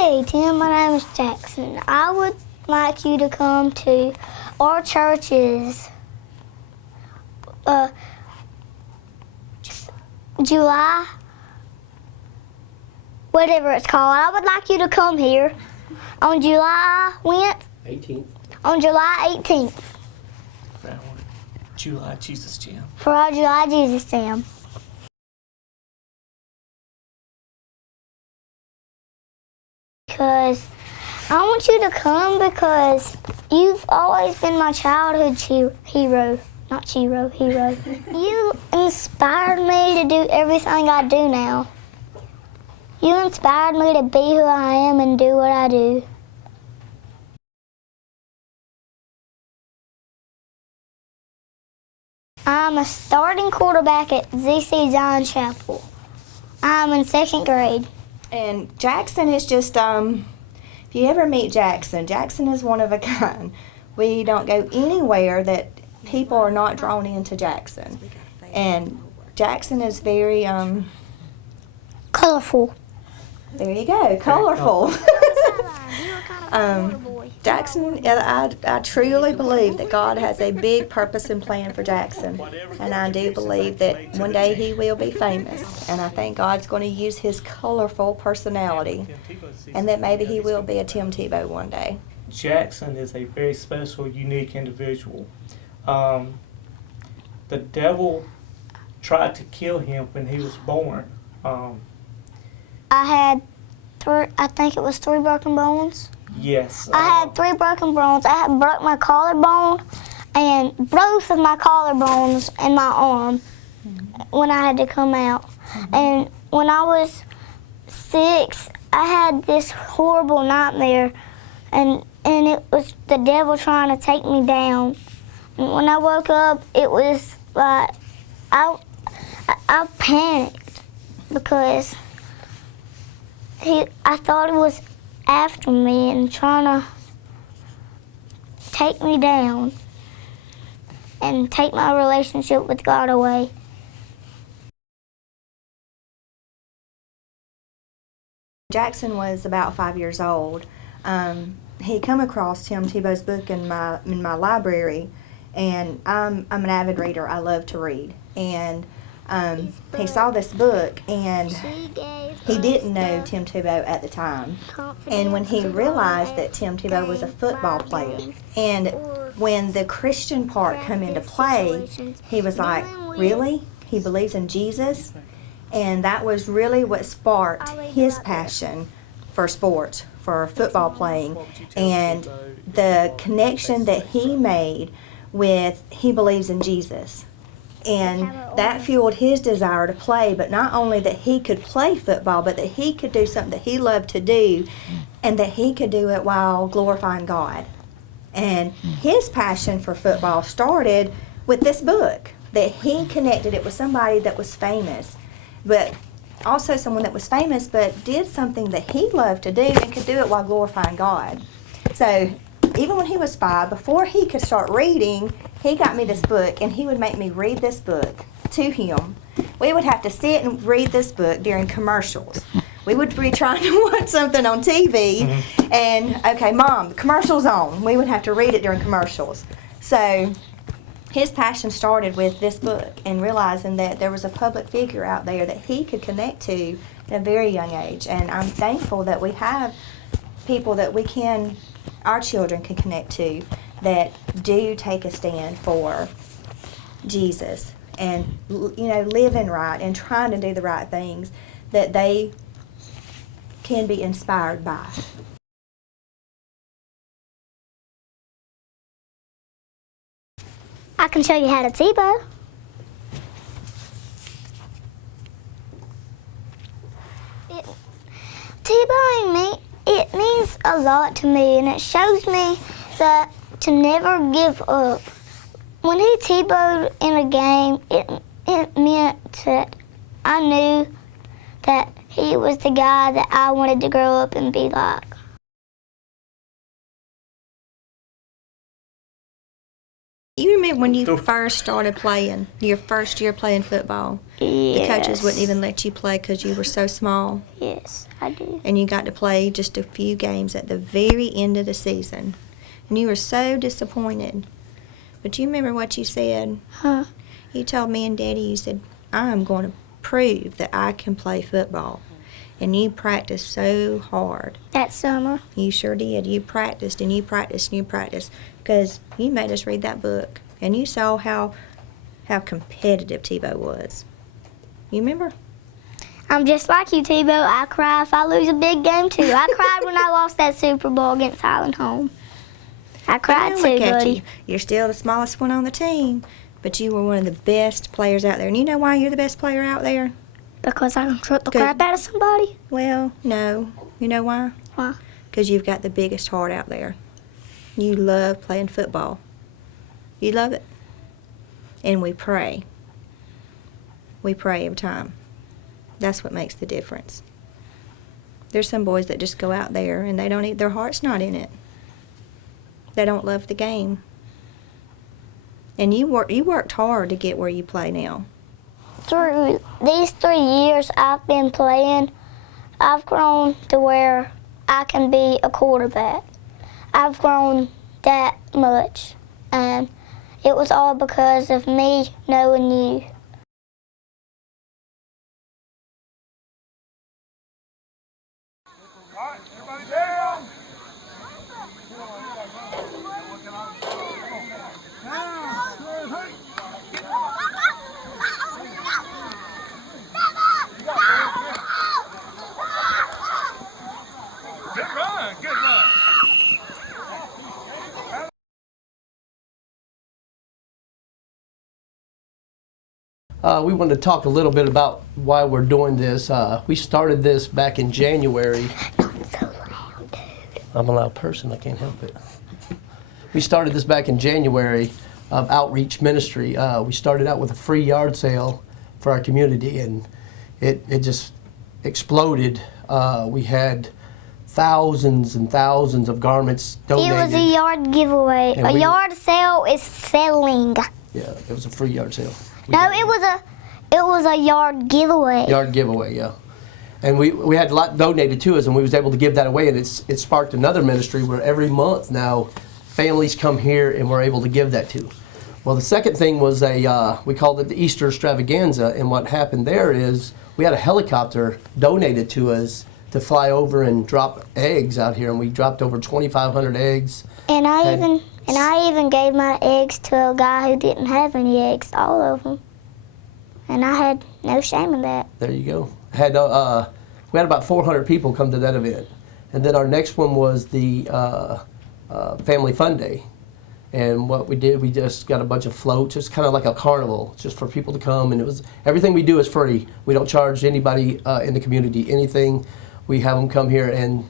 Hey, Tim, my name is Jackson. I would like you to come to our church's July, whatever it's called. I would like you to come here on July, when? 18th. On July 18th. For our July Jesus Jam. For our July Jesus Jam. Because I want you to come because you've always been my childhood hero. Not hero. You inspired me to do everything I do now. You inspired me to be who I am and do what I do. I'm a starting quarterback at ZC Zion Chapel. I'm in 2nd grade. And Jaxon is just, if you ever meet Jaxon, Jaxon is one of a kind. We don't go anywhere that people are not drawn into Jaxon. And Jaxon is very, colorful. There you go, colorful. Jaxon, I truly believe that God has a big purpose and plan for Jaxon. And I do believe that one day he will be famous. And I think God's going to use his colorful personality. And that maybe he will be a Tim Tebow one day. Jaxon is a very special, unique individual. The devil tried to kill him when he was born. I had I think it was 3 broken bones. Yes. I had 3 broken bones. I had broke my collarbone and both of my collarbones and my arm when I had to come out. And when I was 6, I had this horrible nightmare, and it was the devil trying to take me down. And when I woke up, it was like I panicked because I thought it was after me and trying to take me down and take my relationship with God away. Jaxon was about 5 years old. He come across Tim Tebow's book in my library, and I'm an avid reader. I love to read, and he saw this book, and he didn't know Tim Tebow at the time. And when he realized that Tim Tebow was a football player, and when the Christian part come into play, he was like, really? He believes in Jesus? And that was really what sparked his passion for sports, for football playing, and the connection that he made with he believes in Jesus. And that fueled his desire to play, but not only that he could play football, but that he could do something that he loved to do, and that he could do it while glorifying God. And his passion for football started with this book, that he connected it with somebody that was famous, but also someone that was famous but did something that he loved to do and could do it while glorifying God. So even when he was 5, before he could start reading, he got me this book, and he would make me read this book to him. We would have to sit and read this book during commercials. We would be trying to watch something on TV, and, okay, Mom, the commercial's on. We would have to read it during commercials. So his passion started with this book and realizing that there was a public figure out there that he could connect to at a very young age. And I'm thankful that we have people that our children can connect to that do take a stand for Jesus and, living right and trying to do the right things that they can be inspired by. I can show you how to Tebow. Tebowing me, it means a lot to me, and it shows me that to never give up. When he Tebowed in a game, it meant that I knew that he was the guy that I wanted to grow up and be like. If You remember when you first started playing, your first year playing football? Yes. The coaches wouldn't even let you play because you were so small. Yes, I do. And you got to play just a few games at the very end of the season. And you were so disappointed. But you remember what you said? Huh? You told me and Daddy, you said, I'm going to prove that I can play football. And you practiced so hard. That summer. You sure did. You practiced and you practiced and you practiced because you made us read that book. And you saw how competitive Tebow was. You remember? I'm just like you, Tebow. I cry if I lose a big game, too. I cried when I lost that Super Bowl against Highland Home. I cried, too, Look at buddy. you. You're still the smallest one on the team, but you were one of the best players out there. And you know why you're the best player out there? Because I can truck the Good. crap out of somebody? Well, no. You know why? Why? Because you've got the biggest heart out there. You love playing football. You love it. And we pray. We pray every time. That's what makes the difference. There's some boys that just go out there and they don't their heart's not in it. They don't love the game. And you worked hard to get where you play now. Through these 3 years I've been playing, I've grown to where I can be a quarterback. I've grown that much, and it was all because of me knowing you. We wanted to talk a little bit about why we're doing this. We started this back in January. Not so loud, dude. I'm a loud person, I can't help it. We started this back in January of outreach ministry. We started out with a free yard sale for our community, and it just exploded. We had thousands and thousands of garments donated. It was a yard giveaway. And A we- yard sale is selling. Yeah, it was a free yard sale. No, it was a yard giveaway. Yard giveaway, yeah. And we had a lot donated to us, and we was able to give that away, and it sparked another ministry where every month now families come here and we're able to give that to. Well, the second thing was we called it the Easter extravaganza, and what happened there is we had a helicopter donated to us to fly over and drop eggs out here, and we dropped over 2,500 eggs. And I even gave my eggs to a guy who didn't have any eggs, all of them. And I had no shame in that. There you go. We had about 400 people come to that event. And then our next one was the Family Fun Day. And what we did, we just got a bunch of floats, just kind of like a carnival, just for people to come. And it was everything we do is free. We don't charge anybody in the community anything. We have them come here, and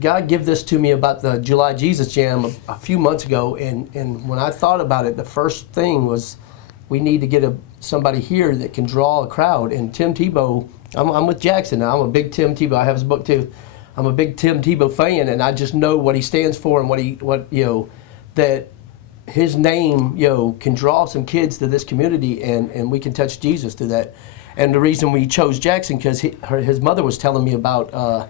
God gave this to me about the July Jesus Jam a few months ago. And when I thought about it, the first thing was we need to get somebody here that can draw a crowd. And Tim Tebow, I'm with Jaxon now. I'm a big Tim Tebow. I have his book too. I'm a big Tim Tebow fan, and I just know what he stands for and that his name, can draw some kids to this community, and we can touch Jesus through that. And the reason we chose Jaxon, because his mother was telling me about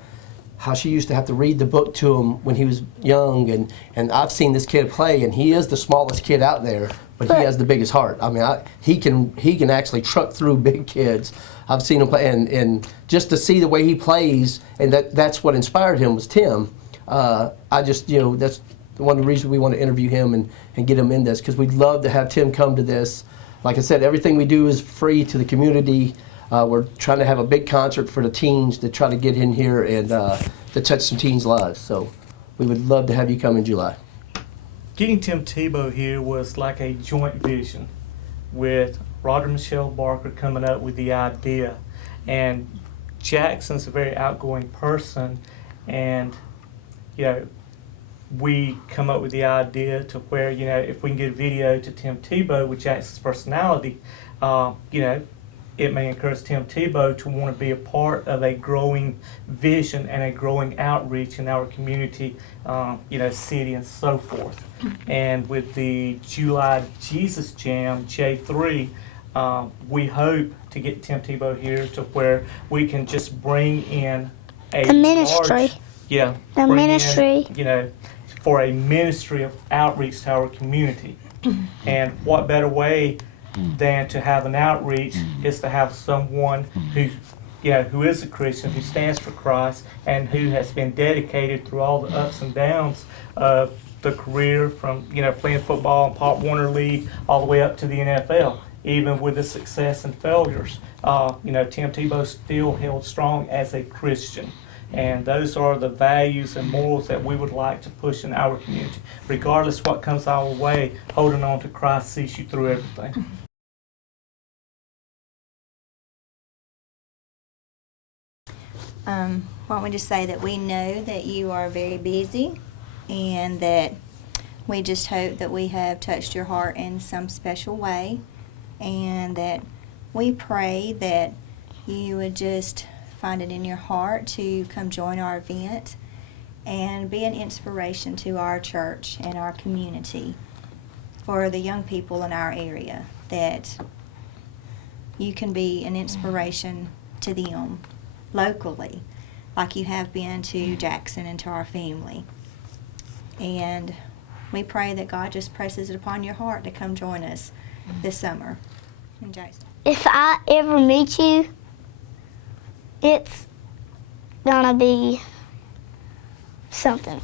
how she used to have to read the book to him when he was young, and I've seen this kid play, and he is the smallest kid out there, but he has the biggest heart. I mean, he can actually truck through big kids. I've seen him play, and just to see the way he plays, and that's what inspired him was Tim. That's one of the reasons we want to interview him and get him in this, because we'd love to have Tim come to this. Like I said, everything we do is free to the community. We're trying to have a big concert for the teens to try to get in here and to touch some teens' lives. So we would love to have you come in July. Getting Tim Tebow here was like a joint vision with Rod and Michelle Barker coming up with the idea. And Jaxon's a very outgoing person, and we come up with the idea to where, if we can get a video to Tim Tebow with Jackson's personality, it may encourage Tim Tebow to want to be a part of a growing vision and a growing outreach in our community, city and so forth. And with the July Jesus Jam, J3, we hope to get Tim Tebow here to where we can just bring in a The ministry. large, The bring in, ministry. for a ministry of outreach to our community. And what better way than to have an outreach is to have someone who is a Christian, who stands for Christ, and who has been dedicated through all the ups and downs of the career from, playing football in Pop Warner League all the way up to the NFL, even with the success and failures. Tim Tebow still held strong as a Christian. And those are the values and morals that we would like to push in our community. Regardless what comes our way, holding on to Christ sees you through everything. Why don't we just say that we know that you are very busy, and that we just hope that we have touched your heart in some special way, and that we pray that you would just find it in your heart to come join our event and be an inspiration to our church and our community, for the young people in our area, that you can be an inspiration to them locally, like you have been to Jaxon and to our family. And we pray that God just presses it upon your heart to come join us this summer in Jaxon. If I ever meet you, it's gonna be something.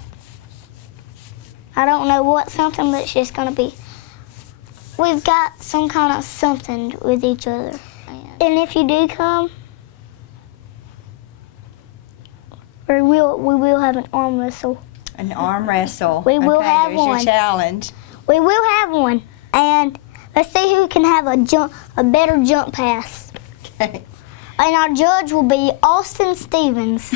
I don't know what something, but it's just gonna be. We've got some kind of something with each other. And if you do come, we will have an arm wrestle. An arm wrestle. We will have there's one. your challenge. We will have one, and let's see who can have a better jump pass. Okay. And our judge will be Austin Stevens.